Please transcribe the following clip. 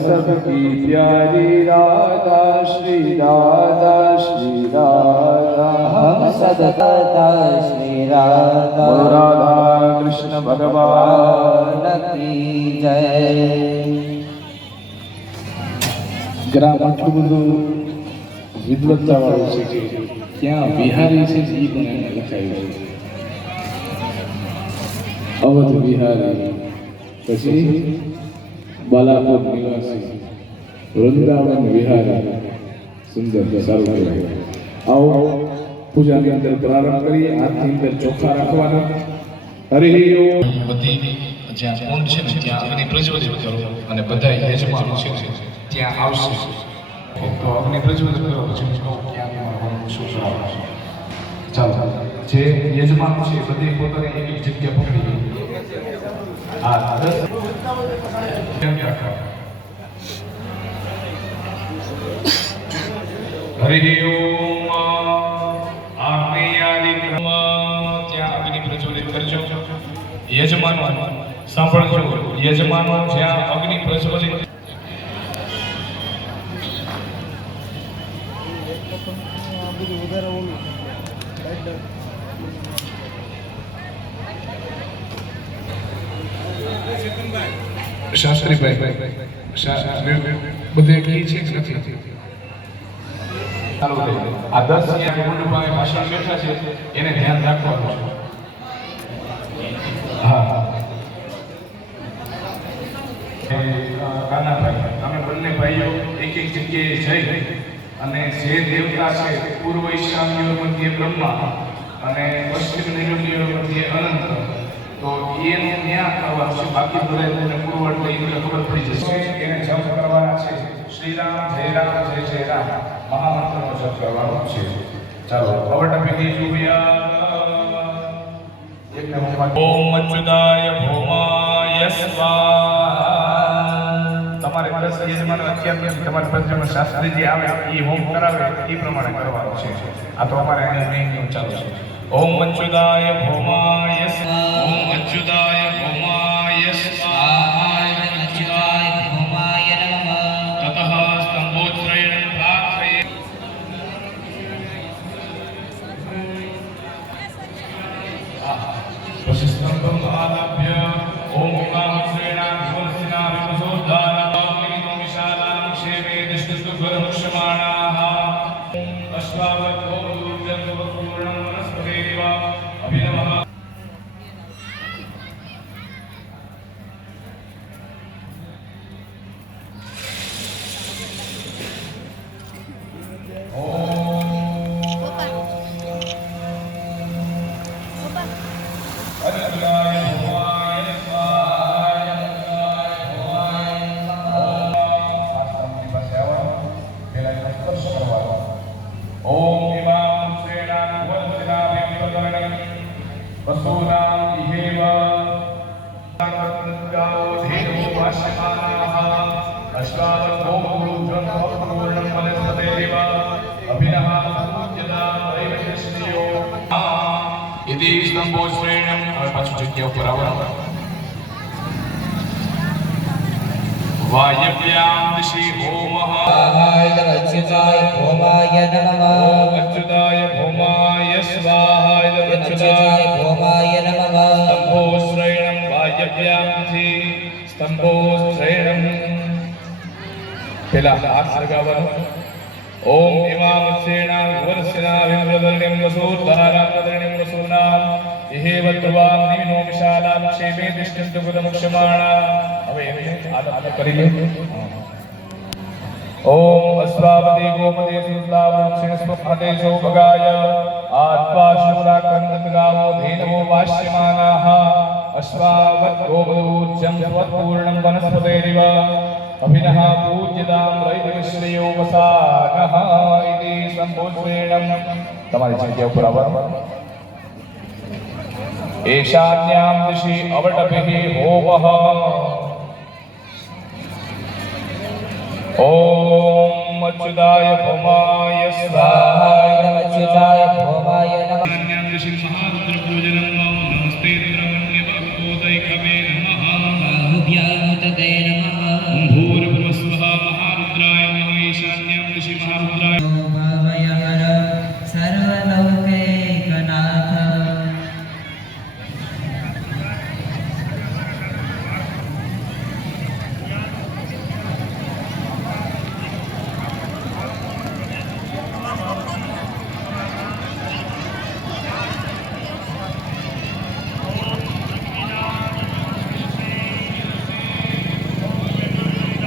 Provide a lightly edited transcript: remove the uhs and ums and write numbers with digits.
सबकी प्यारी राधा श्री राधा श्री राधा हम सदा श्री राधा राधा कृष्ण भगवान की जय। ग्राम आटલું બધું વિદ્વત્તા વાળું છે કે ત્યાં બિહારી છે એ પણ એને લખાયું છે અવધ બિહારી, પછી बालापुर निवासी, वृंदावन विहारी। सुंदर सारू कहेवाय। आओ पूजा के अंदर प्रारंभ करिए। हाथ के अंदर चोखा रखवाना। हरि ओम। बधी ज्यां कोण छे ने त्यां अग्नि प्रज्वलित करो અને બધા યજમાનો છે ત્યાં આવશે તો અગ્नि પ્રજ્વલિત કરો પછી કહો ક્યાં શું કરવાનું છે। ચાલો જે યજમાનો છે બધે પોતાની એક જગ્યા પકડી લો। આ 10 हरि ओम। आग्नेयादि क्रम ત્યાં અગ્નિ પ્રજ્વલિત કરજો। યજમાનો સાંભળજો, યજમાનો જ્યાં અગ્નિ પ્રજ્વલિત શાસ્ત્રી ભાઈ બધે કી છે કે નથી? ચાલો આ 10 અહીંયા ગુંડભાઈ ભાષણ બેઠા છે એને ધ્યાન રાખવાનું છે। હા કાનાભાઈ તમે બંને ભાઈઓ એક એક જગ્યાએ જઈ અને જે દેવતા છે પૂર્વ ઈશાન્યો મધ્ય બ્રહ્મા અને પશ્ચિમ નૈઋત્ય મધ્ય અનંત તો એનું ન્યાય કરવાનું છે। બાકી બધાને પૂર્વ એટલે એને ખબર પડી જશે। એને જપ કરવાના છે શ્રી રામ જય રામ મહામંત્રનો જપ કરવાનો છે। ચાલો અવટપી જુયા એકને ઓમ અચ્યુતાય ભૌમાય સ્વાહા। તમારે 10 યજમાનો અત્યાર તમારા પદ્યમાં શાસ્ત્રીજી આવે એ હોમ કરાવે એ પ્રમાણે કરવાનું છે। આ તો અમારે અહીં નિયમ ચાલુ છે। ओम अच्युताय भौमाय स्वाहा। ओम अच्युताय भौमाय स्वाहा। अच्युताय भौमाय नमः। ततः स्तंभोत्रयेण प्रार्थये। स्तंभं आलभ्य ओम कामश्रेणा स्वस्तिना विमसोद्धारं विशालां क्षेमे दिष्टुगुरुक्षमाणाः अश्वावतो जगवपूर्णं वनस्पतिरेव अभिनवः। वायव्यां दिशि होमः। अच्युताय भौमाय नमः। अच्युताय भौमाय स्वाहा। अच्युताय भौमाय नमः। स्तंभोश्रयणं वायव्यां दिशि स्तंभोश्रयणं पेला हाथ लगावनो। ओम इमाम सेना वर्षना विमृदर्णिं वसुधारामृदर्णिं वसुनाम इहेवत्वां निमिनो विशालां क्षेमे दिष्टन्तु गुदमुक्षमाणा। હવે એને આદત કરી લે ओम अस्वावती गोपते सुस्तावृक्षेण स्वप्नदेशो भगाय आत्मा शूराक्रन्दत गावो धेनवो वाश्यमानाः अश्वावत् गोवदूज्यं स्वत्पूर्णं वनस्पतेरिव अभिनः पूज्यतां रैतविश्रेयो वसानः इति सम्भूत्वेणं તમારી જગ્યા ઉપર આવો ईशान्यां दिशि अवटभिः होमः ओम अच्युताय भौमाय स्वाहा अच्युताय भौमाय नमः ईशान्यां दिशि महारुद्रपूजनं